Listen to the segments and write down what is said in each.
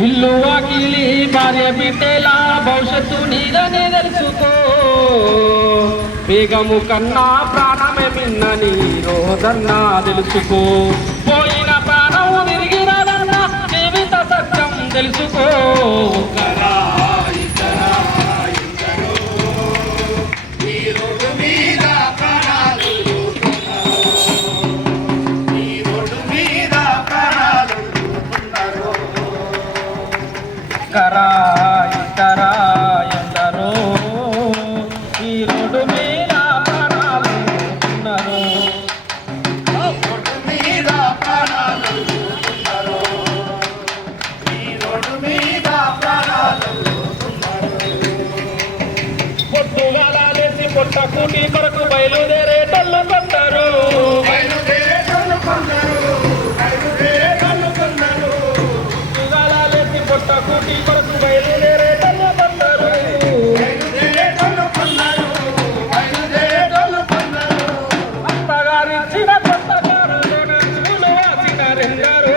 ఇల్లు వాకిలి భార్య బిడ్డల భవిష్యత్తు నీదనే తెలుసుకో. వేగము కన్నా ప్రాణమే మిన్నని రోజన్నా తెలుసుకో. పోయిన ప్రాణం తిరిగి రాదన్న జీవిత సత్యం తెలుసుకో. కరా ఇతరా ఎందరో ఈ రోడ్డు మీద ప్రాణాలు ఉన్నారు. పొద్దుగాల లేచి పొట్ట కూటి కొరకు బయలుదేరేటోళ్ళు కొందరు. పొట్ట కూటి కొరకు బయలుదేరేటోళ్ళు కొందరు. అత్తగారిచ్చిన కొత్త కారులోన పూలు వాసిన రెండరు.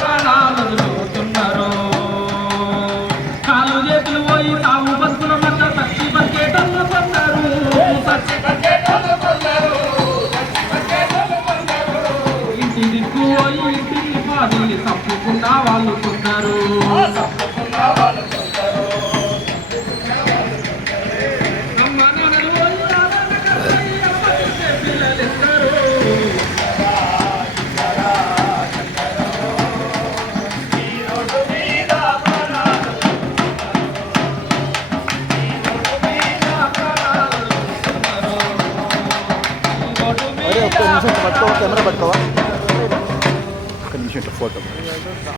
ప్రాణాలు వదులుతున్నారు. కాలు చేతులు పోయి తాము బతుకుల మధ్య సచ్చి బతికేటోళ్ళు కొందరు. ఇంటి దిక్కు పోయి ఇంటిని పాదిని తప్పుకున్న వాళ్ళు కొందరు. అమ్మ నాన్నలు పోయి పిల్లలిస్తారు. ఒక్క నిమిషం పట్టుకోవా, కెమెరా పట్టుకోవా, ఒక్క నిమిషం ఫోటో.